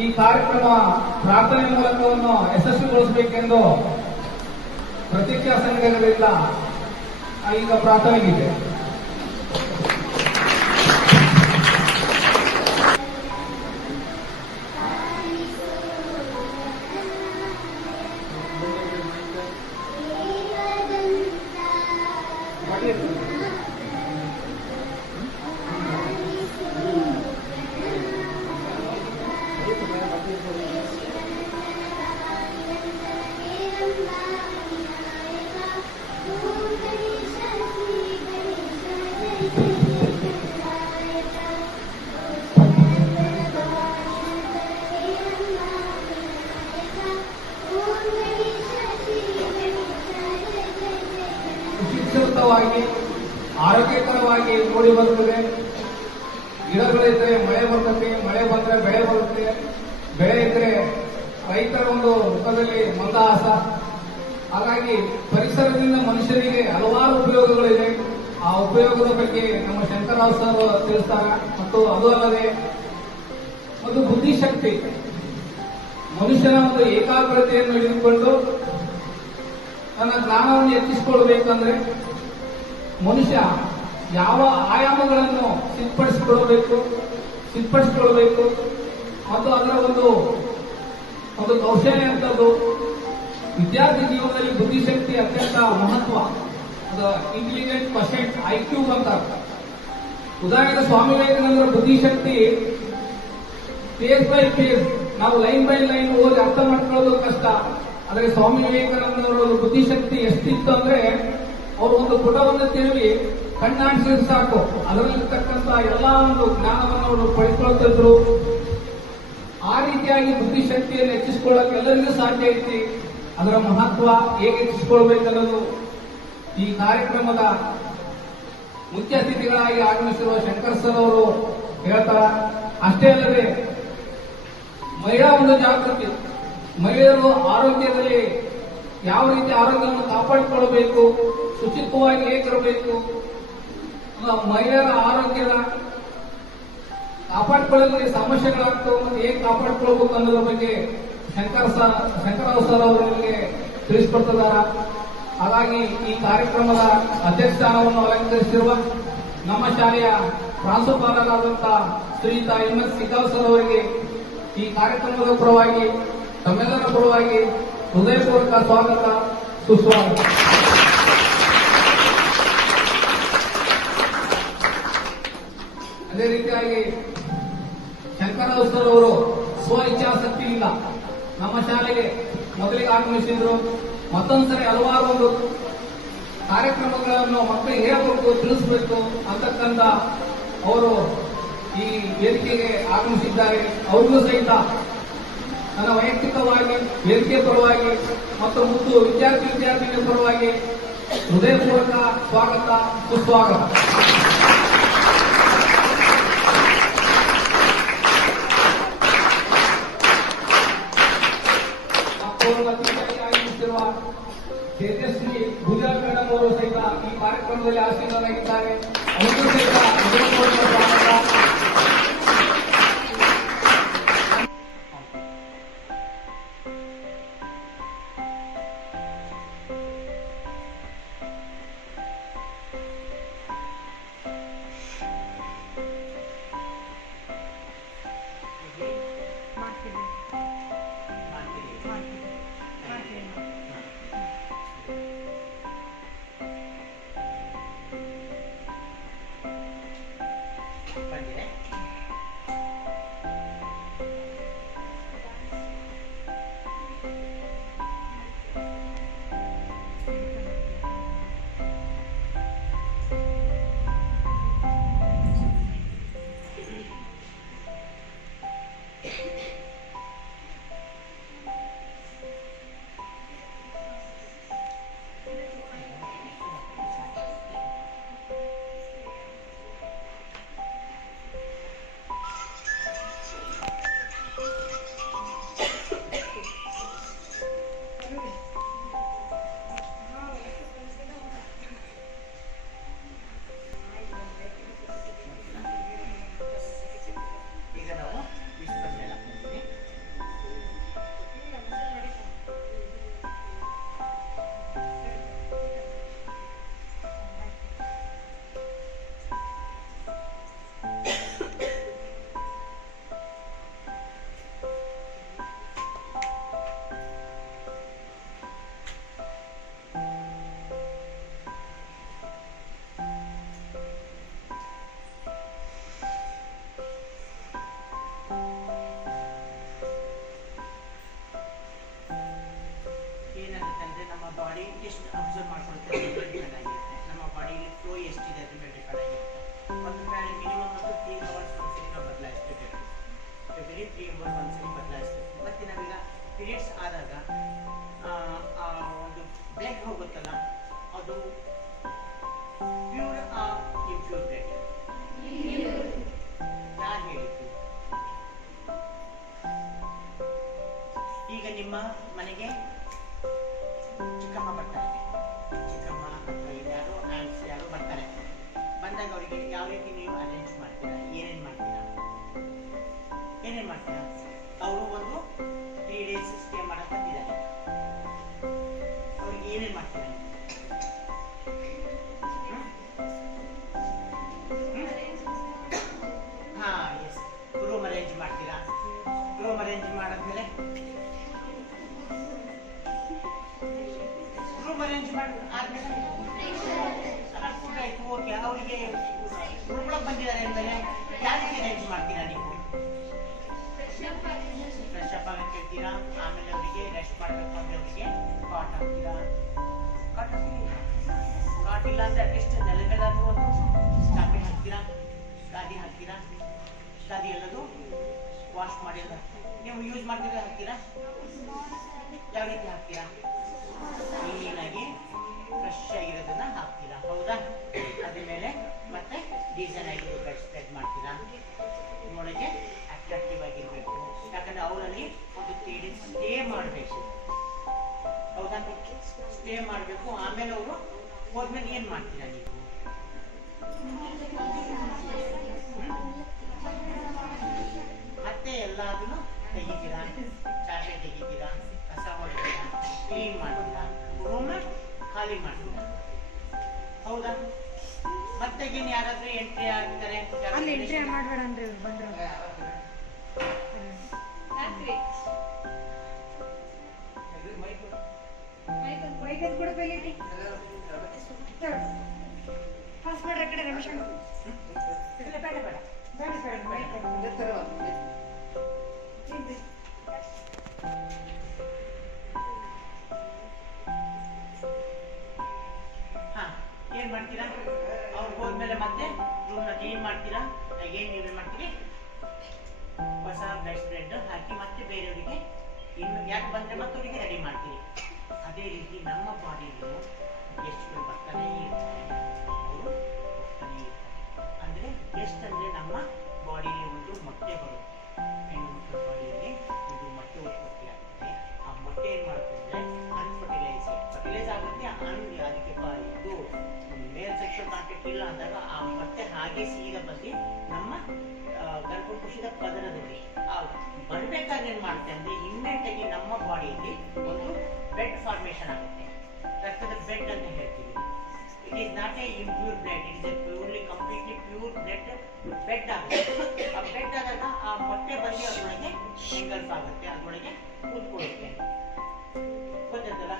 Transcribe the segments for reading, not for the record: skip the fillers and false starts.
ಈ ಕಾರ್ಯಕ್ರಮ ಪ್ರಾರ್ಥನೆ ಮೂಲಕವನ್ನು ಯಶಸ್ವಿಗೊಳಿಸಬೇಕೆಂದು ಪ್ರತಿಜ್ಞಾ ಸಂಘಗಳಿಂದ ಈಗ ಪ್ರಾರ್ಥನೆಗಿದೆ. ಸುರಕ್ಷಿತವಾಗಿ ಆರೋಗ್ಯಕರವಾಗಿ ಮೂಡಿ ಬರುತ್ತದೆ. ಗಿಡಗಳಿದ್ರೆ ಮಳೆ ಬರ್ತದೆ, ಮಳೆ ಬಂದ್ರೆ ಬೆಳೆ ಬರುತ್ತೆ, ಬೆಳೆ ಇದ್ರೆ ರೈತರ ಒಂದು ಮುಖದಲ್ಲಿ ಮಂದಹಾಸ. ಹಾಗಾಗಿ ಪರಿಸರದಿಂದ ಮನುಷ್ಯನಿಗೆ ಹಲವಾರು ಉಪಯೋಗಗಳಿವೆ. ಆ ಉಪಯೋಗದ ಬಗ್ಗೆ ನಮ್ಮ ಶಂಕರರಾವ್ ಸರ್ ತಿಳಿಸ್ತಾರೆ. ಮತ್ತು ಅದು ಅಲ್ಲದೆ ಒಂದು ಬುದ್ಧಿಶಕ್ತಿ, ಮನುಷ್ಯನ ಒಂದು ಏಕಾಗ್ರತೆಯನ್ನು ಹಿಡಿದುಕೊಂಡು ತನ್ನ ಜ್ಞಾನವನ್ನು ಹೆಚ್ಚಿಸಿಕೊಳ್ಳಬೇಕಂದ್ರೆ ಮನುಷ್ಯ ಯಾವ ಆಯಾಮಗಳನ್ನು ಸಿದ್ಧಪಡಿಸಿಕೊಳ್ಳಬೇಕು ಮತ್ತು ಅದರ ಒಂದು ಕೌಶಲ್ಯ ಅಂತದ್ದು. ವಿದ್ಯಾರ್ಥಿ ಜೀವನದಲ್ಲಿ ಬುದ್ಧಿಶಕ್ತಿ ಅತ್ಯಂತ ಮಹತ್ವ. ಅದು ಇಂಟೆಲಿಜೆಂಟ್ ಪರ್ಸೆಂಟ್ IQ ಅಂತ. ಉದಾಹರಣೆಗೆ ಸ್ವಾಮಿ ವಿವೇಕಾನಂದರ ಬುದ್ಧಿಶಕ್ತಿ ಫೇಸ್ ಬೈ ಫೇಸ್, ನಾವು ಲೈನ್ ಬೈ ಲೈನ್ ಓದಿ ಅರ್ಥ ಮಾಡ್ಕೊಳ್ಳೋದು ಕಷ್ಟ. ಆದರೆ ಸ್ವಾಮಿ ವಿವೇಕಾನಂದರ ಬುದ್ಧಿಶಕ್ತಿ ಎಷ್ಟಿತ್ತು ಅಂದ್ರೆ ಅವರು ಒಂದು ಪುಟವನ್ನು ತಿರುಗಿ ಕಣ್ಣಾಡಿಸಿದ್ರೆ ಸಾಕು, ಅದರಲ್ಲಿರ್ತಕ್ಕಂಥ ಎಲ್ಲಾ ಒಂದು ಜ್ಞಾನವನ್ನು ಅವರು ಪಡೆದುಕೊಳ್ತಿದ್ರು. ಆ ರೀತಿಯಾಗಿ ಬುದ್ಧಿಶಕ್ತಿಯನ್ನು ಹೆಚ್ಚಿಸಿಕೊಳ್ಳಕ್ಕೆ ಎಲ್ಲರಿಗೂ ಸಾಧ್ಯ ಐತಿ. ಅದರ ಮಹತ್ವ ಹೇಗೆ ಹೆಚ್ಚಿಸಿಕೊಳ್ಬೇಕನ್ನೋದು ಈ ಕಾರ್ಯಕ್ರಮದ ಮುಖ್ಯ ಅತಿಥಿಗಳಾಗಿ ಆಗಮಿಸಿರುವ ಶಂಕರ್ ಸರ್ ಅವರು ಹೇಳ್ತಾರೆ. ಅಷ್ಟೇ ಅಲ್ಲದೆ ಮಹಿಳಾ ಒಂದು ಜಾಗೃತಿ, ಮಹಿಳೆಯರು ಆರೋಗ್ಯದಲ್ಲಿ ಯಾವ ರೀತಿ ಆರೋಗ್ಯವನ್ನು ಕಾಪಾಡಿಕೊಳ್ಳಬೇಕು, ಶುಚಿತ್ವವಾಗಿ ಹೇಗಿರಬೇಕು, ಮಹಿಳೆಯರ ಆರೋಗ್ಯದ ಕಾಪಾಡಿಕೊಳ್ಳಲು ಸಮಸ್ಯೆಗಳಾಗ್ತವೆ ಮತ್ತು ಹೇಗೆ ಕಾಪಾಡಿಕೊಳ್ಬೇಕು ಅನ್ನೋದ್ರ ಬಗ್ಗೆ ಶಂಕರರಾವ್ ಸರ್ ಅವರು ನಿಮಗೆ ತಿಳಿಸಿಕೊಡ್ತಿದ್ದಾರೆ. ಹಾಗಾಗಿ ಈ ಕಾರ್ಯಕ್ರಮದ ಅಧ್ಯಕ್ಷ ಸ್ಥಾನವನ್ನು ಅಲಂಕರಿಸಿರುವ ನಮ್ಮ ಶಾಲೆಯ ಪ್ರಾಂಶುಪಾಲರಾದಂತಹ ಶ್ರೀಯುತ MS ಸಿದ್ದಾವ್ ಸರ್ ಅವರಿಗೆ ಈ ಕಾರ್ಯಕ್ರಮದ ಪರವಾಗಿ ತಮ್ಮೆಲ್ಲರ ಪರವಾಗಿ ಹೃದಯಪೂರ್ವಕ ಸ್ವಾಗತ, ಸುಸ್ವಾಗತ. ಅದೇ ರೀತಿಯಾಗಿ ಶಂಕರರಾವ್ ಸರ್ ಅವರು ಸ್ವ ಇಚ್ಛಾಸಕ್ತಿಯಿಂದ ನಮ್ಮ ಶಾಲೆಗೆ ಮೊದಲಿಗೆ ಆಗಮಿಸಿದ್ರು. ಮತ್ತೊಂದ್ಸರಿ ಹಲವಾರು ಒಂದು ಕಾರ್ಯಕ್ರಮಗಳನ್ನು ಮಕ್ಕಳಿಗೆ ಹೇಳಬೇಕು, ತಿಳಿಸಬೇಕು ಅಂತಕ್ಕಂಥ ಅವರು ಈ ವೇದಿಕೆಗೆ ಆಗಮಿಸಿದ್ದಾರೆ. ಅವ್ರಿಗೂ ಸಹಿತ ನನ್ನ ವೈಯಕ್ತಿಕವಾಗಿ ವೇದಿಕೆ ಪರವಾಗಿ ಮತ್ತು ವಿದ್ಯಾರ್ಥಿನಿಯ ಪರವಾಗಿ ಹೃದಯಪೂರ್ವಕ ಸ್ವಾಗತ, ಸುಸ್ವಾಗತ. ಆಗಮಿಸಿರುವ ತೇಜಸ್ವಿ ಭುಜಾಲ್ ಮೇಡಮ್ ಅವರು ಸಹಿತ ಈ ಕಾರ್ಯಕ್ರಮದಲ್ಲಿ ಆಸೀನರಾಗಿದ್ದಾರೆ. ಅವರಿಗೂ ಸಹಿತ ಹೃದಯಪೂರ್ವಕ ಸ್ವಾಗತ. Thank you. ಒಂದ್ಸರಿ ಬದಲಾಯಿಸ್ಬೇಕು. ಮತ್ತೆ ನಾವೀಗ ಪೀರಿಯಡ್ಸ್ ಆದಾಗ ಒಂದು ಬ್ಲಡ್ ಹೋಗುತ್ತಲ್ಲ, ಅದು ಪ್ಯೂರ್ ಇಂಪ್ಯೂರ್ ಬ್ಲಡ್ ಯಾರು ಹೇಳಿದ್ದು? ಈಗ ನಿಮ್ಮ ಮನೆಗೆ ಚಿಕ್ಕಮ್ಮ ಬರ್ತಾರೆ, ಚಿಕ್ಕಮ್ಮ ಅಥವಾ ಯಾರೋ ಆಂಟ್ಸ್ ಯಾರೋ ಬರ್ತಾರೆ. ಬಂದಾಗ ಅವರಿಗೆ ಯಾವ ರೀತಿ ನೀವು ಅರೇಂಜ್ ಮಾಡ್ತೀರಾ? ಏನೇನು ಮಾಡ್ತೀರಾ? ಅವರು ಒಂದು 3 days ಸ್ಟೇ ಮಾಡಕ್ ಬಂದಿದ್ದಾರೆ. ಅವ್ರಿಗೆ ಏನೇನು ಮಾಡ್ತೀರಾ? ಹಾ, ಎಸ್, ರೂಮ್ ಅರೇಂಜ್ ಮಾಡ್ತೀರಾ. ರೂಮ್ ಅರೇಂಜ್ ಮಾಡಿದ್ಮೇಲೆ ಆದ್ಮೇಲೆ ಫುಡ್ ಆಯ್ತು, ಓಕೆ. ಅವರಿಗೆ ಉಳ್ಕೊಳಕ್ ಬಂದಿದ್ದಾರೆ ಅಂದ್ಮೇಲೆ ಯಾವ ರೀತಿ ಅರೇಂಜ್ ಮಾಡ್ತೀರಾ ನೀವು? ಫ್ರೆಶ್ ಅಪ್ ಆಗಕ್ಕೆ ಕೇಳ್ತೀರಾ, ಆಮೇಲೆ ಅವರಿಗೆ ರೆಸ್ಟ್ ಮಾಡ್ಬೇಕು ಅಂದ್ರೆ ಅವರಿಗೆ ಕಾಟ್ ಹಾಕ್ತೀರಾ. ಕಾಟ್ ಇಲ್ಲ ಅಂದ್ರೆ ಅಟ್ಲೀಸ್ಟ್ ನೆಲಗಲ್ಲಾದ್ರೂ ಒಂದು ಚಾಪೆ ಹಾಕ್ತೀರಾ, ಗಾದಿ ಹಾಕ್ತೀರಾ. ಗಾದಿ ಎಲ್ಲದು ವಾಶ್ ಮಾಡಿ ನೀವು ಯೂಸ್ ಮಾಡ್ತೀರಾ, ಹಾಕ್ತೀರಾ. ಯಾವ ರೀತಿ ಹಾಕ್ತೀರಾ? ಕ್ಲೀನಾಗಿ ಫ್ರೆಶ್ ಆಗಿರೋದನ್ನ ಹಾಕ್ತೀರಾ, ಹೌದಾ? ಅದ್ರ ಮೇಲೆ ಮತ್ತೆ ಡಿಸೈನ್ ಆಗಿರೋ ಬೆಡ್ ಸ್ಪ್ರೆಡ್ ಮಾಡ್ತೀರಾ. ನೋಡಕ್ಕೆ ಅಟ್ರಾಕ್ಟಿವ್ ಆಗಿರ್ಬೇಕು, ಯಾಕಂದ್ರೆ ಅವರಲ್ಲಿ ಒಂದು 3 days ಸ್ಟೇ ಮಾಡಬೇಕು, ಹೌದಾ? ಸ್ಟೇ ಮಾಡಬೇಕು. ಆಮೇಲೆ ಅವರು ಹೋದ್ಮೇಲೆ ಏನ್ ಮಾಡ್ತೀರಾ ನೀವು? ಮತ್ತೆ ಎಲ್ಲಾದ್ರೂ ತೆಗಿತೀರಾ, ಚಾಪೆ ತೆಗಿತೀರಾ, ಕಸ ಹೊಡಿತೀರಾ, ಕ್ಲೀನ್ ಮಾಡ್ತೀರಾ, ರೂಮ್ ಖಾಲಿ ಮಾಡ್ತೀರಾ, ಹೌದಾ? ಮತ್ತೆ ಏನು ಯಾರಾದ್ರೂ ಎಂಟ್ರಿ ಆಗ್ತಾರೆ? ಅಲ್ಲಿ ಎಂಟ್ರಿ ಮಾಡಬೇಡ ಅಂದ್ರೆ ಬಂದ್ರು ಬೈಕಲ್ಲಿ ಕೂಡ ಬೆಲಿಟಿ ಪಾಸ್ ಮಾಡ್ರ ಕಡೆ ರಮೇಶ್ ಬೇಡ ಬೇಡ ಬೇಡ ಬೇಡ ಬೇಡ ಬೈಕ್ ಏನ್ ಮಾಡ್ತೀರಾ? ಅವ್ರು ಹೋದ್ಮೇಲೆ ಮತ್ತೆ ರೂಮ್ನ ಕ್ಲೀನ್ ಮಾಡ್ತೀರಾ. ಏನ್ ನೀವೇನ್ ಮಾಡ್ತೀರಿ? ಹೊಸ ಬೆಡ್ ಸ್ಪ್ರೆಡ್ ಹಾಕಿ ಮತ್ತೆ ಬೇರೆಯವರಿಗೆ ಇನ್ನು ಯಾಕೆ ಬಂದ್ರೆ ಮತ್ತೆ ಅವರಿಗೆ ರೆಡಿ ಮಾಡ್ತೀರಿ. ಅದೇ ರೀತಿ ನಮ್ಮ ಬಾಡಿಗೂ ಗೆಸ್ಟ್ಗಳು ಬರ್ತಾನೆ ಇರ್ತಾರೆ, ಅವರು ಹೋಗ್ತಾನೆ ಇರ್ತಾರೆ. ಅಂದ್ರೆ ಗೆಸ್ಟ್ ಅಂದ್ರೆ ನಮ್ಮ ಬಾಡಿಯಲ್ಲಿ ಒಂದು ಮೊಟ್ಟೆ ಬರುತ್ತೆ, ಹೆಣ್ಣು ಮಕ್ಕಳ ಬಾಡಿಯಲ್ಲಿ ಒಂದು ಮೊಟ್ಟೆ ಉತ್ಪತ್ತಿ ಆಗುತ್ತೆ. ಆ ಮೊಟ್ಟೆ ಏನ್ ಮಾಡುತ್ತೆ ಫರ್ಟಿಲೈಸ್ ಆಗುತ್ತೆ. ಅದಕ್ಕೆ ಇದು ಮೇಲ್ ಸೆಕ್ಷುವಲ್ ಕಾಂಟ್ಯಾಕ್ಟ್ ಇಲ್ಲ ಅಂದಾಗ ಆ ಮೊಟ್ಟೆ ಹಾಗೆ ಸೀದಾ ಬಂದು ನಮ್ಮ ಗರ್ಭಕೋಶದ ಪದರದಲ್ಲಿ ಬರ್ಬೇಕಾದ್ರೆ ಏನ್ ಮಾಡುತ್ತೆ ಅಂದ್ರೆ ಇಮ್ಮಿಡಿಯೇಟ್ ಆಗಿ ನಮ್ಮ ಬಾಡಿಯಲ್ಲಿ ಒಂದು ಬೆಡ್ ಫಾರ್ಮೇಶನ್ ಆಗುತ್ತೆ. ರಕ್ತದ ಬೆಡ್ ಅಂತ ಹೇಳ್ತೀವಿ. It is not A impure blood, it is A purely completely pure blood bed ಆಗುತ್ತೆ. ಆ ಬೆಡ್ ಆದಾಗ ಆ ಮೊಟ್ಟೆ ಬಂದು ಅದರೊಳಗೆ ಎಂಗಲ್ಫ್ ಆಗುತ್ತೆ, ಅದರೊಳಗೆ ಕೂತ್ಕೊಳ್ಳುತ್ತೆ. ಗೊತ್ತಾಯ್ತಲ್ಲ?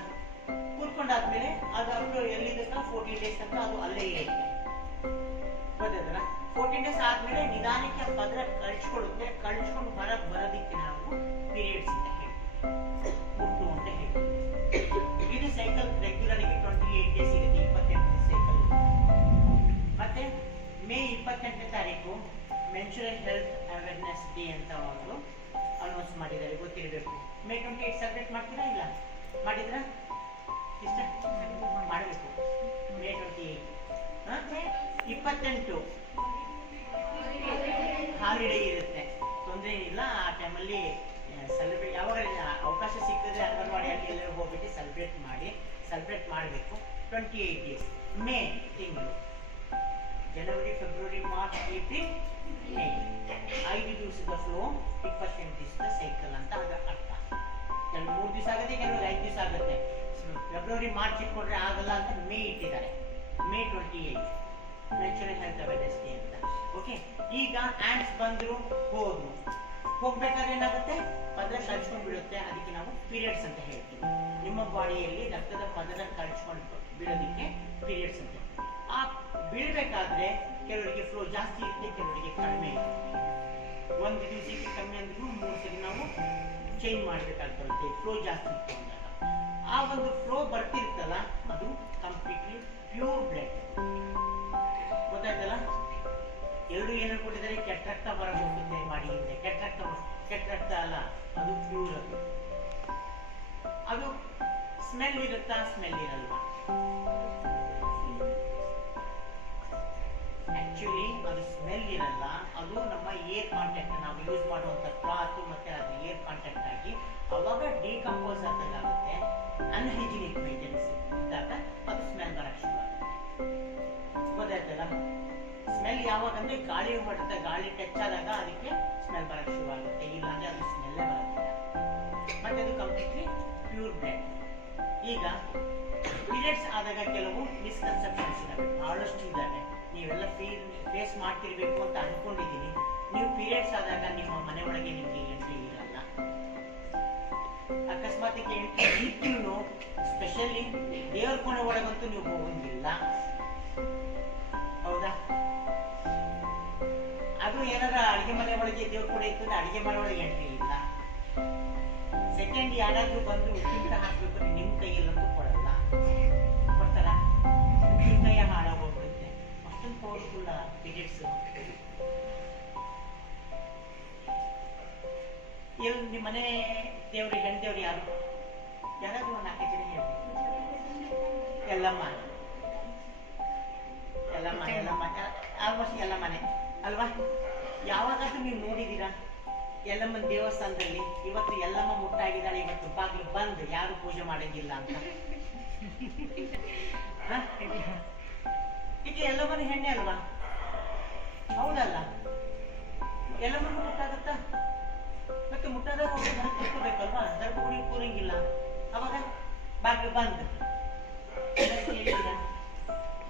ಕೂತ್ಕೊಂಡಾದ್ಮೇಲೆ ಅದು ಎಲ್ಲಿ ತನಕ 14 days ತನಕ ಅದು ಅಲ್ಲೇ ಇರುತ್ತೆ. ಗೊತ್ತಾಯ್ತಲ್ಲ? 14 days ಆದ್ಮೇಲೆ ನಿಧಾನಕ್ಕೆ ಆ ಪದರ ಕಳ್ಚ್ಕೊಳ್ಳುತ್ತೆ. ಕಳ್ಚ್ಕೊಂಡು ಹೊರಗೆ ಬರೋದಿಕ್ಕೆ ನಾವು ಪೀರಿಯಡ್ಸ್ ಅಂತ ಹೇಳ್ತೀವಿ, ಹುಟ್ಟು ಅಂತ ಹೇಳ್ತೀವಿ. ಇದು ಸೈಕಲ್ ರೆಗ್ಯುಲರ್ ಆಗಿ 28 days ಇರುತ್ತೆ, 28 ಸೈಕಲ್. ಮತ್ತೆ ಮೇ 28ನೇ ತಾರೀಕು ಮೆನ್ಸುರಲ್ ಹೆಲ್ತ್ ಅವೇರ್ನೆಸ್ ಡೇ ಅಂತ ಒಂದು ಅನೌನ್ಸ್ ಮಾಡಿದ್ದಾರೆ, ಗೊತ್ತಿರಬೇಕು. ಮೇ 28 ಸೆಲೆಬ್ರೇಟ್ ಮಾಡ್ತೀರಾ? ಇಲ್ಲ ಮಾಡಿದ್ರಾ? ಇಷ್ಟ ಮಾಡಬೇಕು. ಮೇ 28 ಹಾಲಿಡೇ ಇರುತ್ತೆ, ತೊಂದರೆ ಏನಿಲ್ಲ. ಆ ಟೈಮಲ್ಲಿ ಸೆಲೆಬ್ರೇಟ್ ಯಾವಾಗ ಅವಕಾಶ ಸಿಕ್ಕಿದ್ರೆ ಅಂಗನವಾಡಿ ಅಲ್ಲಿ ಎಲ್ಲರೂ ಹೋಗ್ಬಿಟ್ಟು ಸೆಲೆಬ್ರೇಟ್ ಮಾಡಬೇಕು. 28 days ಮೇ ತಿಂಗಳು, ಜನವರಿ, ಫೆಬ್ರವರಿ, ಮಾರ್ಚ್, ಏಪ್ರಿಲ್, ಮೇ 5 ದಿವಸದ ಫ್ಲೋ, 28 ದಿವಸದ ಸೈಕಲ್ ಅಂತ ಅದರ ಅರ್ಥ. ಕೆಲವು 3 ದಿವಸ ಆಗುತ್ತೆ, ಕೆಲವು 5 ದಿವಸ ಆಗುತ್ತೆ. ಫೆಬ್ರವರಿ ಮಾರ್ಚ್ ಇಟ್ಕೊಂಡ್ರೆ ಆಗಲ್ಲ ಅಂತ ಮೇ ಇಟ್ಟಿದ್ದಾರೆ. May 28 natural health awareness day ಅಂತ. ಓಕೆ, ಈಗ ಆಂಟ್ಸ್ ಬಂದ್ರು ಹೋಗ್ಬೇಕಾದ್ರೆ ಏನಾಗುತ್ತೆ? ಪದರ ಕಳ್ಚ್ಕೊಂಡು ಬಿಡುತ್ತೆ, ಅದಕ್ಕೆ ನಾವು ಪೀರಿಯಡ್ಸ್ ಅಂತ ಹೇಳ್ತೀವಿ. ನಿಮ್ಮ ಬಾಡಿಯಲ್ಲಿ ರಕ್ತದ ಪದರ ಕಳ್ಚ್ಕೊಂಡು ಬೀಳೋದಕ್ಕೆ ಪೀರಿಯಡ್ಸ್ ಅಂತ. ಆ ಬೀಳ್ಬೇಕಾದ್ರೆ ಕೆಲವರಿಗೆ ಫ್ಲೋ ಜಾಸ್ತಿ ಇರುತ್ತೆ, ಕೆಲವರಿಗೆ ಕಡಿಮೆ ಇರುತ್ತೆ. ಒಂದು ದಿವಸಕ್ಕೆ ಕಮ್ಮಿ ಅಂದ್ರೂ 3 ಸರಿ ನಾವು ಚೇಂಜ್ ಮಾಡ್ಬೇಕಾಗಿ ಬರುತ್ತೆ, ಫ್ಲೋ ಜಾಸ್ತಿ ಇತ್ತು ಅಂದಾಗ. ಆ ಒಂದು ಫ್ಲೋ ಬರ್ತಿರ್ತಲ್ಲ, ಅದು ಕಂಪ್ಲೀಟ್ಲಿ ಪ್ಯೂರ್ ಬ್ಲಡ್. ಗೊತ್ತಾಯ್ತಲ್ಲ? ಎರಡು ಏನು ಕೊಟ್ಟಿದ್ದಾರೆ? ಕೆಟ್ಟ ರಕ್ತ ಹೊರಗೆ ಹೋಗುತ್ತೆ ಬಾಡಿಯಿಂದ. ಕೆಟ್ಟ ಅದು ಪ್ಯೂರ್ ಅದು ಸ್ಮೆಲ್ ಇರುತ್ತಾ ಸ್ಮೆಲ್ ಇರಲ್ವಾ ಆಕ್ಚುಲಿ ಅದು ಸ್ಮೆಲ್ ಇರಲ್ಲ ಅದು ನಮ್ಮ ಏರ್ ಕಾಂಟ್ಯಾಕ್ಟ್ ನಾವು ಯೂಸ್ ಮಾಡುವಂತ ಕ್ಲಾತ್ ಮತ್ತೆ ಅದು ಏರ್ ಕಾಂಟ್ಯಾಕ್ಟ್ ಆಗಿ ಅವಾಗ ಡಿಕಂಪೋಸ್ ಆಗುತ್ತೆ ಅನ್ಹೈಜಿನಿಕ್ ಮೇಂಟೆನೆನ್ಸ್ ಇದ್ದಾಗ ಅದು ಸ್ಮೆಲ್ ಬರಕ್ಕೆ ಶುರು ಆಗುತ್ತೆ ಗೊತ್ತಾಯ್ತಲ್ಲ ಸ್ಮೆಲ್ ಯಾವಾಗ ಅಂದ್ರೆ ಗಾಳಿ ಹೊಡೆದ ಗಾಳಿ ಟಚ್ ಆದಾಗ ಅದಕ್ಕೆ ಸ್ಮೆಲ್ ಬರಕ್ಕೆ ಶುರು ಆಗುತ್ತೆ ಇಲ್ಲ ಅಂದ್ರೆ ಅದು ಸ್ಮೆಲ್ಲೇ ಬರುತ್ತಿಲ್ಲ ಮತ್ತೆ ಅದು ಕಂಪ್ಲೀಟ್ಲಿ ಪ್ಯೂರ್ ಬ್ಲಡ್ ಈಗ ಪೀರಿಯಡ್ಸ್ ಆದಾಗ ಕೆಲವು ಮಿಸ್ಕನ್ಸೆಪ್ಷನ್ಸ್ ಇದಾವೆ ಬಹಳಷ್ಟು ಇದ್ದಾವೆ ನೀವೆಲ್ಲ ಫೇಸ್ ಮಾಡ್ತಿರ್ಬೇಕು ಅಂತ ಅನ್ಕೊಂಡಿದ್ದೀನಿ ನೀವು ಪೀರಿಯಡ್ಸ್ ಆದಾಗ ನಿಮ್ಮ ಮನೆ ಒಳಗೆ ನಿಮ್ಗೆ ಎಂಟ್ರಿ ಇರಲ್ಲ ಅಕಸ್ಮಾತ್ ಎಂಟ್ರಿ ಇತ್ತು ಸ್ಪೆಷಲಿ ದೇವ್ರ ಕೋಣೆ ಒಳಗಂತೂ ನೀವು ಹೋಗಂಗಿಲ್ಲ ಹೌದಾ ಅದು ಏನಾರ ಅಡಿಗೆ ಮನೆ ಒಳಗೆ ದೇವ್ರ ಕೋಣೆ ಇತ್ತು ಅಂದ್ರೆ ಅಡಿಗೆ ಮನೆ ಒಳಗೆ ಎಂಟ್ರಿ ಇಲ್ಲ ಸೆಕೆಂಡ್ ಯಾರಾದ್ರೂ ಬಂದು ಉಪ್ಪಿನ ಹಾಕ್ಬೇಕು ನಿಮ್ ಕೈಯಲ್ಲಂತೂ ಕೊಡಲ್ಲ ಕೊಡ್ತಾರ ಉಪ್ಪಿನ ಕೈಯ ಹಾಳಾಗೋಗ್ಬಿಡುತ್ತೆ ಅಷ್ಟೊಂದು ಪವರ್ಫುಲ್ ಪೀರಿಯಡ್ಸ್ ಎಲ್ಲಿ ನಿಮ್ಮ ಮನೆ ದೇವ್ರಿಗೆ ಹೆಣ್ಣು ದೇವ್ರು ಯಾರು ಯಾರಾದ್ರೂ ಒಂದು 4 ಜನ ಹೇಳ್ಬೇಕು ಎಲ್ಲಮ್ಮ ಎಲ್ಲಮ್ಮ ಎಲ್ಲಮ್ಮ ಆಲ್ಮೋಸ್ಟ್ ಎಲ್ಲ ಮನೆ ಅಲ್ವಾ ಯಾವಾಗಾದ್ರೂ ನೀವು ನೋಡಿದೀರಾ ಎಲ್ಲಮ್ಮನ ದೇವಸ್ಥಾನದಲ್ಲಿ ಇವತ್ತು ಎಲ್ಲಮ್ಮ ಮುಟ್ಟಾಗಿದ್ದಾಳೆ ಇವತ್ತು ಬಾಗಿಲು ಬಂದು ಯಾರು ಪೂಜೆ ಮಾಡಂಗಿಲ್ಲ ಅಂತ ಈಗ ಎಲ್ಲಮ್ಮನ ಹೆಣ್ಣೆ ಅಲ್ವಾ ಹೌದಲ್ಲ ಎಲ್ಲಮ್ಮನ ಮುಟ್ಟಾಗತ್ತಾ ಮತ್ತೆ ಮುಟ್ಟಾದಾಗ ಕೂತ್ಕೋಬೇಕಲ್ವಾ ಗರ್ಭಗುಡಿ ಕೂರಂಗಿಲ್ಲ ಅವಾಗ ಬಾಗಿಲು ಬಂದ್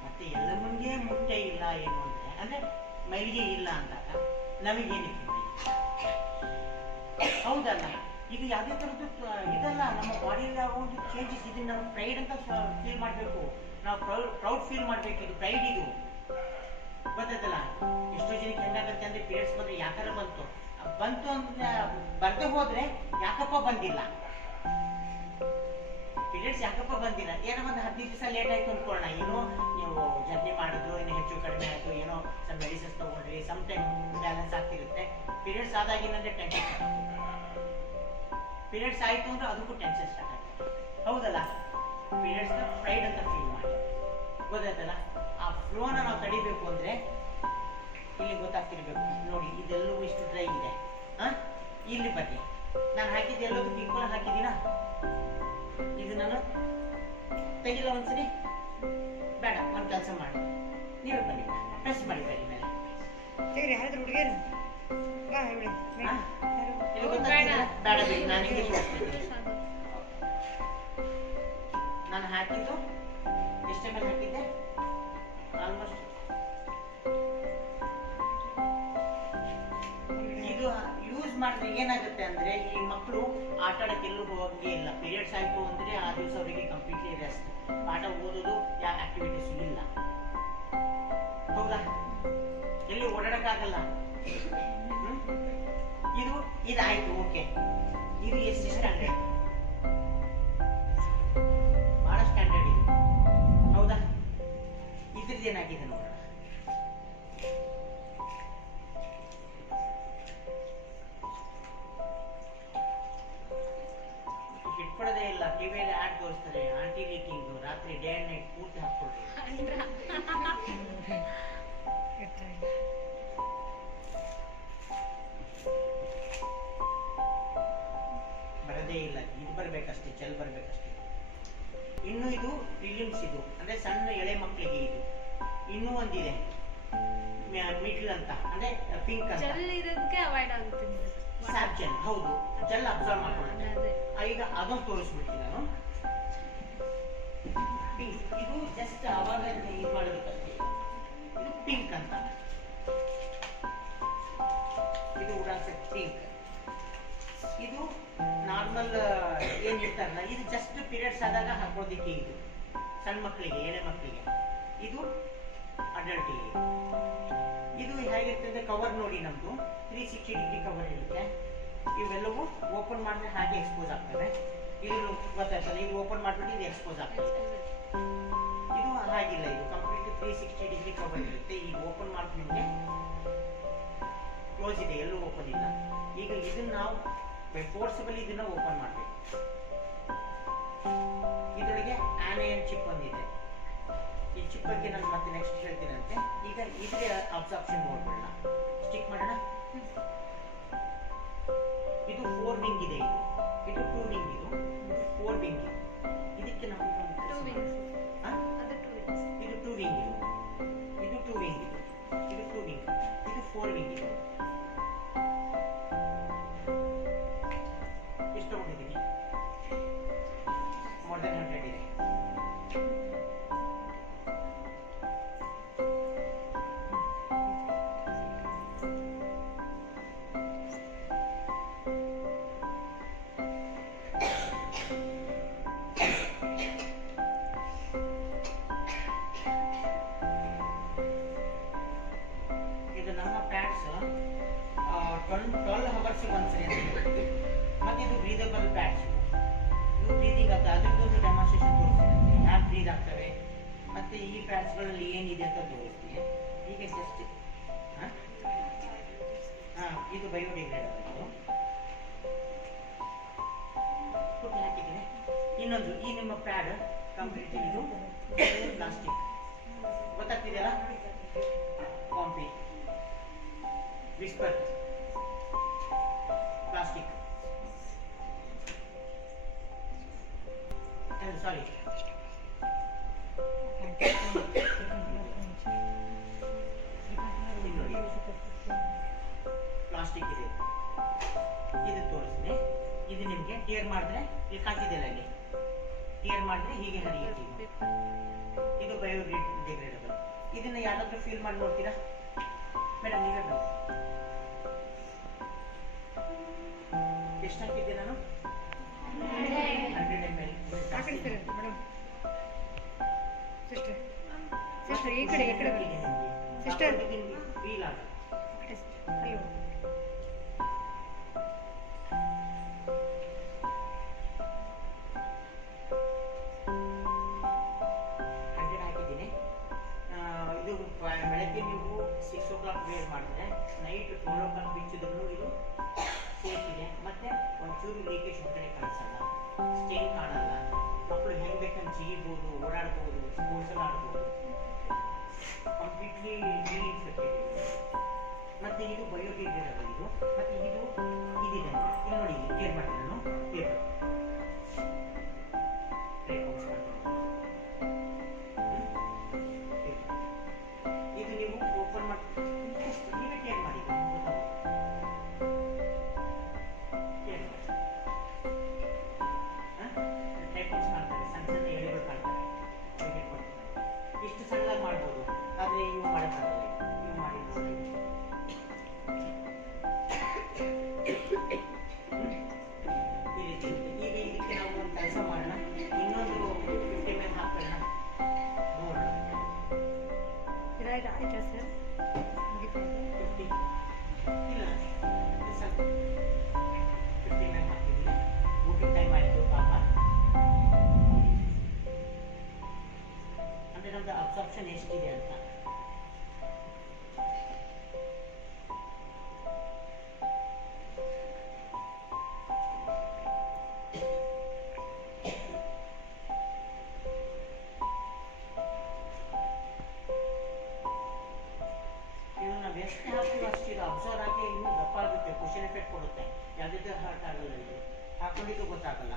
ಮತ್ತೆ ಎಲ್ಲಮ್ಮನ್ಗೆ ಮುಟ್ಟೆ ಇಲ್ಲ ಏನು ಅಂದ್ರೆ ಮೈಲಿಗೆ ಇಲ್ಲ ಅಂದಾಗ ನಮಗೇನಿತ್ತು ಹೌದಲ್ಲ ಇದು ಯಾವುದೇ ತರದ್ದು ಇದಲ್ಲ ನಮ್ಮ ಬಾಡಿಯಲ್ಲಿ ಆಗೋ ಒಂದು ಚೇಂಜಸ್ ಇದನ್ನ ನಾವು ಪ್ರೈಡ್ ಅಂತ ಫೀಲ್ ಮಾಡಬೇಕು ನಾವು ಪ್ರೌಡ್ ಫೀಲ್ ಮಾಡ್ಬೇಕು ಇದು ಪ್ರೈಡ್ ಇದು ಗೊತ್ತಾಯ್ತಲ್ಲ ಎಷ್ಟೋ ಜನಕ್ಕೆ ಹೆಂಗಾಗತ್ತೆ ಅಂದ್ರೆ ಪೀರಿಯಡ್ಸ್ ಬಂದ್ರೆ ಯಾಕಾರ ಬಂತು ಅಂತ ಬರ್ದೆ ಹೋದ್ರೆ ಯಾಕಪ್ಪ ಬಂದಿಲ್ಲ ಪೀರಿಯಡ್ಸ್ ಯಾಕಪ್ಪ ಬಂದಿಲ್ಲ ಏನೋ ಒಂದು 15 ದಿವಸ ಲೇಟ್ ಆಯ್ತು ಅನ್ಕೊಳ್ಳೋಣ ಏನೋ ನೀವು ಜರ್ನಿ ಮಾಡಿದ್ರು ಏನೋ ಹೆಚ್ಚು ಕಡಿಮೆ ಆಯ್ತು ಏನೋ ಸಮ್ ಮೆಡಿಸಿನ್ಸ್ ತಗೊಂಡ್ರಿ ಸಮ್ ಟೈಮ್ ಬ್ಯಾಲೆನ್ಸ್ ಆಗ್ತಿರುತ್ತೆ ಪೀರಿಯಡ್ಸ್ ಆದಾಗಿನಂದ್ರೆ ಟೆನ್ಷನ್ ಪೀರಿಯಡ್ಸ್ ಆಯ್ತು ಅಂದ್ರೆ ಅದಕ್ಕೂ ಟೆನ್ಷನ್ ಸ್ಟಾರ್ಟ್ ಆಗುತ್ತೆ ಹೌದಲ್ಲ ಪೀರಿಯಡ್ಸ್ ಪ್ರೈಡ್ ಅಂತ ಫೀಲ್ ಮಾಡಿ ಗೊತ್ತಾಯ್ತಲ್ಲ ಆ ಫ್ಲೋನ ನಾವು ತಡಿಬೇಕು ಅಂದ್ರೆ ಇಲ್ಲಿ ಗೊತ್ತಾಗ್ತಿರ್ಬೇಕು ನೋಡಿ ಇದೆಲ್ಲವೂ ಇಷ್ಟು ಡ್ರೈ ಇದೆ ಇಲ್ಲಿ ಬನ್ನಿ ನಾನು ಹಾಕಿದ್ದು ಎಲ್ಲದಕ್ಕೂ ಈಕ್ವಲ್ ಹಾಕಿದ್ದೀನಾ ಇದು ನಾನು ತೆಗಿಲ್ಲ ಒಂದ್ಸರಿ ಬೇಡ ಒಂದು ಕೆಲಸ ಮಾಡಿ ನೀವು ಬನ್ನಿ ಪ್ರೆಸ್ ಮಾಡಿ ಬನ್ನಿ ಮೇಲೆ ಹುಡುಗಿಯರು ಬೇಡ ಬಿಡಿ ನಾನು ಹಾಕಿದ್ದು ಎಷ್ಟೇ ಮೇಲೆ ಹಾಕಿದ್ದೆ ಆಲ್ಮೋಸ್ಟ್ ಇದು ಯೂಸ್ ಮಾಡಿದ್ರೆ ಏನಾಗುತ್ತೆ ಅಂದ್ರೆ ಈ ಮಕ್ಕಳು ಆಟ ಆಡಕ್ಕೆ ಎಲ್ಲೂ ಹೋಗಂಗೆ ಇಲ್ಲ ಪೀರಿಯಡ್ಸ್ ಆಯ್ತು ಅಂದ್ರೆ ಆ ದಿವಸ ಅವರಿಗೆ ಕಂಪ್ಲೀಟ್ಲಿ ರೆಸ್ಟ್ ಪಾಠ ಓದೋದು ಯಾವ ಆಕ್ಟಿವಿಟೀಸ್ ಇಲ್ಲ ಹೌದಾ ಎಲ್ಲಿ ಓಡಾಡಕ್ಕಾಗಲ್ಲ ಇದಾಯ್ತು ಓಕೆ ಇದು ಎಷ್ಟು ಸ್ಟ್ಯಾಂಡರ್ಡ್ ಬಹಳ ಸ್ಟ್ಯಾಂಡರ್ಡ್ ಇದು ಹೌದಾ ಇದ್ರದ್ದು ಏನಾಗಿದೆ ನೋಡೋಣ ಇಟ್ಕೊಡೋದೇ ಇಲ್ಲ ಟಿವಿಯಲ್ಲಿ ಆಡ್ ತೋರಿಸ್ತಾರೆ ಆಂಟಿ ಲೀಕಿಂಗ್ ರಾತ್ರಿ ಡೇ ಅಂಡ್ ನೈಟ್ ಪೂರ್ತಿ ಹಾಕ್ಕೊಳ್ರಿ ಬರದೇ ಇಲ್ಲ ಇದು ಬರ್ಬೇಕಷ್ಟೇ ಚೆಲ್ ಬರ್ಬೇಕಷ್ಟೇ ಇನ್ನು ಇದು ಪ್ರಿಲಿಮ್ಸ್ ಇದು ಅಂದ್ರೆ ಸಣ್ಣ ಎಳೆ ಮಕ್ಕಳಿಗೆ ಇದು ಇನ್ನೂ ಒಂದಿದೆ ಮಿಡ್ಲ್ ಅಂತ ಅಂದ್ರೆ ಪಿಂಕ್ ಅಂತ ಸ್ಯಾಪ್ ಜೆಲ್ ಹೌದು ಜೆಲ್ ಅಬ್ಸರ್ವ್ ಮಾಡ್ಕೊಳ್ಳುತ್ತೆ ಈಗ ಅದನ್ನು ತೋರಿಸ್ಬಿಡ್ತೀನಿ ನಾನು ಪಿಂಕ್ ಇದು ಜಸ್ಟ್ ಅವಾಗ ಇದು ಮಾಡೋದಕ್ಕಷ್ಟೇ ಇದು ಪಿಂಕ್ ಅಂತ ಇದು ಉಡಾನ್ಸೆಟ್ ಪಿಂಕ್ ಇದು ನಾರ್ಮಲ್ ಏನಿರ್ತಾರಲ್ಲ ಇದು ಜಸ್ಟ್ ಪೀರಿಯಡ್ಸ್ ಆದಾಗ ಹಾಕೋದಿಕ್ಕೆ ಇದು ಸಣ್ಣ ಮಕ್ಕಳಿಗೆ ಎಳೆ ಮಕ್ಕಳಿಗೆ ಇದು ಅಡಲ್ಟಿಗೆ ಇದು ಹೇಗಿರ್ತದೆ ಕವರ್ ನೋಡಿ ನಮ್ದು 360 ಡಿಗ್ರಿ ಕವರ್ ಇರುತ್ತೆ ಇವೆಲ್ಲವೂ ಓಪನ್ ಮಾಡಿದ್ರೆ ಹಾಗೆ ಎಕ್ಸ್ಪೋಸ್ ಆಗ್ತವೆ ಇದು ಗೊತ್ತಾಗ್ತದೆ ಇದು ಓಪನ್ ಮಾಡಿಬಿಟ್ಟು ಇದು ಎಕ್ಸ್ಪೋಸ್ ಆಗ್ತದೆ ಇದು ಹಾಗಿಲ್ಲ ಇದು ಕಂಪ್ಲೀಟ್ 360 ಡಿಗ್ರಿ ಕವರ್ ಇರುತ್ತೆ ಈಗ ಓಪನ್ ಮಾಡಿದ್ರೆ ಕ್ಲೋಸ್ ಇದೆ ಎಲ್ಲೂ ಓಪನ್ ಇಲ್ಲ ಈಗ ಇದನ್ನ ನಾವು ಫೋರ್ಸಬಲಿ ಇದನ್ನ ಓಪನ್ ಮಾಡಬೇಕು. ಇದರೊಳಗೆ ಆನಯನ್ ಚಿಪ್ ಬಂದಿದೆ. ಈ ಚಿಪ್ ಬಗ್ಗೆ ನಾನು ಮತ್ತೆ ನೆಕ್ಸ್ಟ್ ಹೇಳ್ತೀನಂತೆ. ಈಗ ಇದ್ರೆ ಅಬ್ಸಾರ್ಪ್ಷನ್ ನೋಡ್ಬಿಡೋಣ. ಸ್ಟಿಕ್ ಮಾಡೋಣ. ಇದು 4 ವಿಂಗ್ ಇದೆ. ಇದು 2 ವಿಂಗ್, ಇದು 4 ವಿಂಗ್. ಇದಕ್ಕೆ ನಾವು Two wings. ಅದು 2 wings. ಇದು 2 ವಿಂಗ್, ಇದು 2 ವಿಂಗ್, ಇದು 2 ವಿಂಗ್, ಇದು 4 ವಿಂಗ್. ಎಷ್ಟು ತಗೊಂಡಿದ್ದೀನಿ? ಮೋರ್ ದೆನ್ 100 ಇದೆ. ಇದು ನಮ್ಮ ಪ್ಯಾಡ್ಸ್ 12 hours ಒಂದ್ಸರಿ ಅಂತ ಹೇಳ್ತೀವಿ. ಮತ್ತೆ ಇದು ಬ್ರೀದಬಲ್ ಪ್ಯಾಡ್ಸ್. ಇವು ಬ್ರೀದಿಂಗ್ ಆಗ್ತದೆ. ಅದ್ರದ್ದು ಡೆಮಾನ್ಸ್ಟ್ರೇಷನ್ ತೋರಿಸ್ತೀನಿ, ಹ್ಯಾಕ್ ಬ್ರೀದ್ ಆಗ್ತವೆ ಮತ್ತೆ ಈ ಪ್ಯಾಡ್ಸ್ಗಳಲ್ಲಿ ಏನಿದೆ ಅಂತ ತೋರಿಸ್ತೀನಿ. ಈಗ ಜಸ್ಟ್ ಇದು ಬಯೋಡಿಗ್ರೇಡಬಲ್. ಪುಟ್ಟಿ ಹಾಕಿದ್ದೀನಿ. ಇನ್ನೊಂದು ಈ ನಿಮ್ಮ ಪ್ಯಾಡ್ ಕಂಪ್ಲೀಟ್ ಇದು ಪ್ಲಾಸ್ಟಿಕ್ ಗೊತ್ತಾಗ್ತಿದೆಯಲ್ಲ. ಕಾಂಪಿ ವಿಸ್ಪರ್ ಪ್ಲಾಸ್ಟಿಕ್, ಸಾರಿ ಪ್ಲಾಸ್ಟಿಕ್ ಇದೆ. ಇದು ತೋರಿಸಿದೆ. ಇದು ನಿಮಗೆ ಟೇರ್ ಮಾಡಿದ್ರೆ ಇಲ್ಲಿ ಕಾಣ್ತಿದೆಯಲ್ಲ, ಇಲ್ಲಿ ಟೇರ್ ಮಾಡಿದ್ರೆ ಹೀಗೆ ಹರಿಯುತ್ತೆ. ಇದು ಬಯೋಡಿಗ್ರೇಡಬಲ್. ಇದನ್ನ ಯಾರಾದ್ರೂ ಫೀಲ್ ಮಾಡಿ ನೋಡ್ತೀರಾ ಮೇಡಮ್? ನೀವೇ ಬನ್ನಿ. ಎಷ್ಟು ಹಾಕಿದ್ದೆ ನಾನು? 100 ml. ಹಾಕಿರ್ತೀರ ಮೇಡಮ್. ಸಿಸ್ಟರ್ ಸಿಸ್ಟರ್ ಈ ಕಡೆ ಬನ್ನಿ. ಸಿಸ್ಟರ್ ಫೀಲ್ ಆಗ ಅಯ್ಯೋ ಹಾಕಿದ್ದೀನಿ. ಇದು ಬೆಳಗ್ಗೆ ನೀವು 6 o'clock ವೇರ್ ಮಾಡಿದ್ರೆ ನೈಟ್ 12 o'clock ಬಿಚ್ಚಿದ್ರು ಇದು ಸೇಫ್ ಇದೆ. ಮತ್ತೆ ಒಂಚೂರು ಲೀಕೇಜ್ ಹೊರಗಡೆ ಕಾಣಿಸಲ್ಲ, ಸ್ಟೇನ್ ಕಾಣಲ್ಲ. ಮಕ್ಕಳು ಹೆಂಗ್ ಬೇಕಂತ ಜಿಗಿಬೋದು, ಓಡಾಡ್ಬೋದು, ಸ್ಪೋರ್ಟ್ಸ್ ಎಲ್ಲ ಆಡ್ಬೋದು. ಕಂಪ್ಲೀಟ್ಲಿ ಡಿಇನ್ಫೆಕ್ಟೆಡ್ ಇದೆ. ಮತ್ತೆ ಇದು ಬಯೋಡಿಗ್ರೇಡಬಲ್. ಇದು ಮತ್ತೆ ಇದು ಇದಿದೆ ಇಲ್ಲಿ ನೋಡಿ, ಇಲ್ಲಿ ಕ್ಲಿಯರ್ ಮಾಡ್ತೀನಿ ನಾನು. ಪೇಪರ್ ಇದು ನೀವು ಓಪನ್ ಮಾಡಿ ನೀವೇ ಕ್ಲಿಯರ್ ಮಾಡಿ. ಟೈಪರ್ಸ್ ಕಾಣ್ತವೆ, ಸಣ್ಣ ಸಣ್ಣ ಎಳೆಗಳು ಕಾಣ್ತವೆ. ಇಷ್ಟು ಸಣ್ಣದಾಗಿ ಮಾಡ್ಬೋದು, ಆದರೆ ಇವು ಮಾಡೋಕ್ಕಾಗಲ್ಲ. ಇವು ಮಾಡಿ ನೋಡಿ. ಈ ರೀತಿ ಈಗ ಇದಕ್ಕೆ ನಾವು ಒಂದು ಕೆಲಸ ಮಾಡೋಣ. ಇನ್ನೊಂದು 50 ml ಹಾಕೋಣ, ನೋಡೋಣ. ಆಯ್ತಾ ಸರ್? ಮುಗಿತಾ ಇದೆ? 50 ಇಲ್ಲ ಸ್ವಲ್ಪ 50 ml ಹಾಕಿದ್ವಿ. ಊಟದ ಟೈಮ್ ಆಯಿತು ಪಾಪ. ಅಂದರೆ ನಮ್ದು ಅಬ್ಸಾರ್ಪ್ಷನ್ ಎಷ್ಟಿದೆ ಅಂತ. ನಾವು ಎಷ್ಟು ಹಾಕ್ತೀವಿ ಅಷ್ಟು ಇದು ಅಬ್ಸರ್ವ್ ಆಗಿ ಇನ್ನೂ ದಪ್ಪ ಆಗುತ್ತೆ, ಕುಷನ್ ಎಫೆಕ್ಟ್ ಕೊಡುತ್ತೆ. ಯಾವುದೇ ಹರ್ಟ್ ಆಗಲ್ಲ. ಇದು ಹಾಕೊಂಡಿದ್ದು ಗೊತ್ತಾಗಲ್ಲ.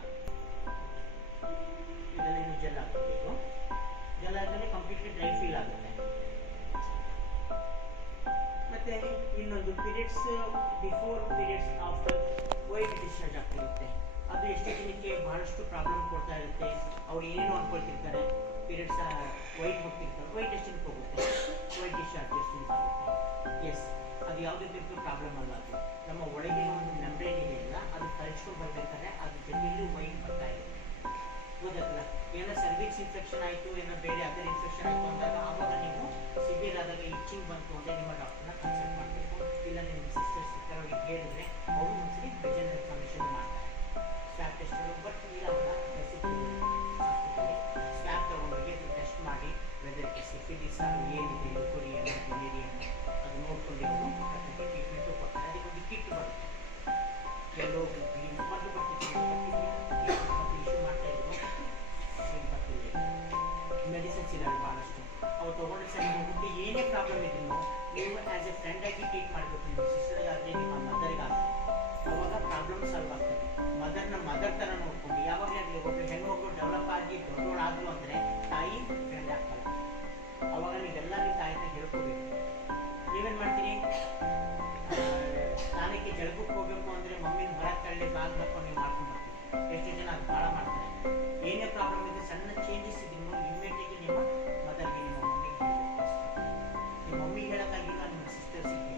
ಇದೆಲ್ಲ ಇನ್ನು ಜೆಲ್ ಹಾಕಬೇಕು. ಜೆಲ್ ಆದ್ಮೇಲೆ ಕಂಪ್ಲೀಟ್ಲಿ ಡ್ರೈ ಫೀಲ್ ಆಗುತ್ತೆ. ಮತ್ತೆ ಇನ್ನೊಂದು periods before, periods after white discharge ಆಗ್ತಿರುತ್ತೆ. ಅದು ಎಷ್ಟು ದಿನಕ್ಕೆ ಬಹಳಷ್ಟು ಪ್ರಾಬ್ಲಮ್ ಕೊಡ್ತಾ ಇರುತ್ತೆ. ಅವ್ರು ಏನೇನು ಅನ್ಕೊಳ್ತಿರ್ತಾರೆ, ಪೀರಿಯಡ್ಸ್ ವೈಟ್ ಹೋಗ್ತಿರ್ತಾರೆ. ವೈಟ್ ಎಷ್ಟು ದಿನಕ್ಕೆ ಹೋಗುತ್ತೆ? ವೈಟ್ ಡಿಸ್ಚಾರ್ಜ್ ಎಷ್ಟು ದಿನಕ್ಕೆ ಆಗುತ್ತೆ? ಎಸ್, ಅದು ಯಾವುದೇ ರೀತಿ ಪ್ರಾಬ್ಲಮ್ ಅಲ್ಲ. ಅದು ನಮ್ಮ ಒಳಗಿನ ಒಂದು ಮೆಂಬ್ರೇನ್ ಇದೆಯಲ್ಲ, ಅದು ಕಳಿಸ್ಕೊಂಡು ಬರ್ಬೇಕಾದ್ರೆ ಅದ್ರ ಜೊತೆಯಲ್ಲಿ ವೈಟ್ ಬರ್ತಾ ಇರುತ್ತೆ. ಗೊತ್ತಾಗಲ್ಲ, ಏನೋ ಸರ್ವಿಕ್ಸ್ ಇನ್ಫೆಕ್ಷನ್ ಆಯಿತು, ಏನೋ ಬೇರೆ ಅದರ್ ಇನ್ಫೆಕ್ಷನ್ ಆಯಿತು ಅಂದಾಗ ಆವಾಗ ನೀವು ಸಿವಿಯರ್ ಆದಾಗ ಇಚ್ಚಿಂಗ್ ಬಂತು ಅಂದರೆ ನಿಮ್ಮ ಡಾಕ್ಟರ್ನ ಕನ್ಸಲ್ಟ್ ಮಾಡಬೇಕು. ಇಲ್ಲ ನಿಮ್ಮ ಸಿಸ್ಟರ್ಸ್ ಅವ್ರಿಗೆ ಕೇಳಿದ್ರೆ ಅವರು ಒಂದ್ಸರಿ ಪ್ರೆಸೆಂಟ್ ಇನ್ಫಾರ್ಮೇಷನ್ ಮಾಡ್ತಾರೆ. ಸ್ವ್ಯಾಬ್ ಟೆಸ್ಟ್ಗಳು ಬಟ್ ಇಲ್ಲ ಅವರ ಹಾಸ್ಪಿಟಲಿ ಸ್ವ್ಯಾಬ್ ತೊಗೊಂಡೋಗಿ ಟೆಸ್ಟ್ ಮಾಡಿ ವೆದರ್ ಸಿಫಿಲಿಸ್ ಏನಿದೆ, ಯುಕೋರಿ ಏನಿದೆ ಅದು ನೋಡ್ಕೊಂಡು ಟ್ರೀಟ್ಮೆಂಟು ಕೊಡ್ತಾರೆ. ಅದಕ್ಕೊಂದು ಕಿಟ್ ಬರುತ್ತೆ, ಎಲ್ಲೋ ತೊಗೊಂಡು ಸರಿ ಹೋಗ್ಬಿಟ್ಟು ಏನೇ ಪ್ರಾಬ್ಲಮ್ ಇದ್ರು ನೀವು ಆಸ್ ಎ ಫ್ರೆಂಡ್ ಆಗಿ ಟ್ರೀಟ್ ಮಾಡಬೇಕು. ನಿಮ್ಮ ಸಿಸ್ಟರ್ಗಾಗಲಿ ನಿಮ್ಮ ಮದರ್ಗಾಗಲಿ ಅವಾಗ ಪ್ರಾಬ್ಲಮ್ ಸಾಲ್ವ್ ಆಗ್ತದೆ. ಮದರ್ ಥರ ನೋಡ್ಕೊಂಡು ಯಾವಾಗಲೇ ಆಗಲಿ ಒಬ್ಬರು ಹೆಣ್ಣು ಡೆವಲಪ್ ಆಗಿ ದೊಡ್ಡೋಳಾದ್ರು ಅಂದರೆ ತಾಯಿ ಫ್ರೆಂಡ್ ಆಗ್ತಾಳೆ. ಅವಾಗ ನೀವೆಲ್ಲ ನಿಮ್ಮ ತಾಯಿನ ಹೇಳ್ಕೋಬೇಕು. ನೀವೇನು ಮಾಡ್ತೀರಿ, ಸ್ನಾನಕ್ಕೆ ಜಳಕಕ್ಕೆ ಹೋಗಬೇಕು ಅಂದರೆ ಮಮ್ಮಿನ ಹೊರಗೆ ತಳ್ಳಿ ಬಾಗ್ ಹಾಕೊಂಡು ನೀವು ಮಾಡ್ಕೊಂಡು ಬರ್ತೀವಿ. ಎಷ್ಟು ಜನ ಅದು ಭಾಳ ಮಾಡ್ತಾರೆ. ಏನೇ ಪ್ರಾಬ್ಲಮ್ ಇದೆ ಸಣ್ಣ ಚೇಂಜಸ್ ಇದ್ರು ಇಮ್ಮಿಡಿಯೇಟಾಗಿ ನಿಮ್ಮ ಮದರ್ಗೆ ನಿಮ್ಮ ಮಮ್ಮಿಗೆ ನಿಮ್ಮ ಮಮ್ಮಿಗೆ ಹೇಳೋಕ್ಕಾಗಿಲ್ಲ, ನಿಮ್ಮ ಸಿಸ್ಟರ್ಸಿಗೆ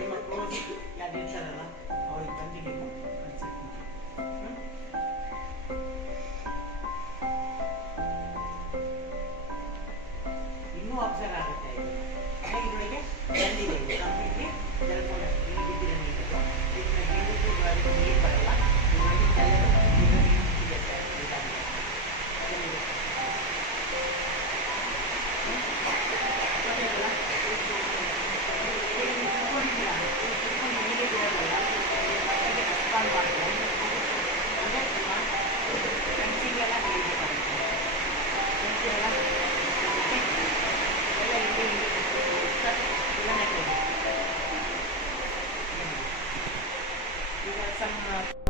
ನಿಮ್ಮ ಕ್ಲೋಸ್ ಯಾರು ಇರ್ತಾರಲ್ಲ ಅವ್ರಿಗೆ ಬಂದು ನೀವು ಕನ್ಸಲ್ಟ್ ಮಾಡಿ. ಇನ್ನೂ ಅಬ್ಸರ್ವ್ ಆಗುತ್ತೆ. ಇದರೊಳಗೆ ಜಲ್ದಿದೆ ಕಂಪ್ಲೀಟ್ಲಿ ಜಲ್ಕೊಂಡು ನೀರು ಬಿದ್ದಿರೋ ನೀರು ಇದನ್ನ ನೀರು ನೀರು ಬರಲ್ಲ. ಇದರೊಳಗೆ ಈಗ ಸಣ್ಣ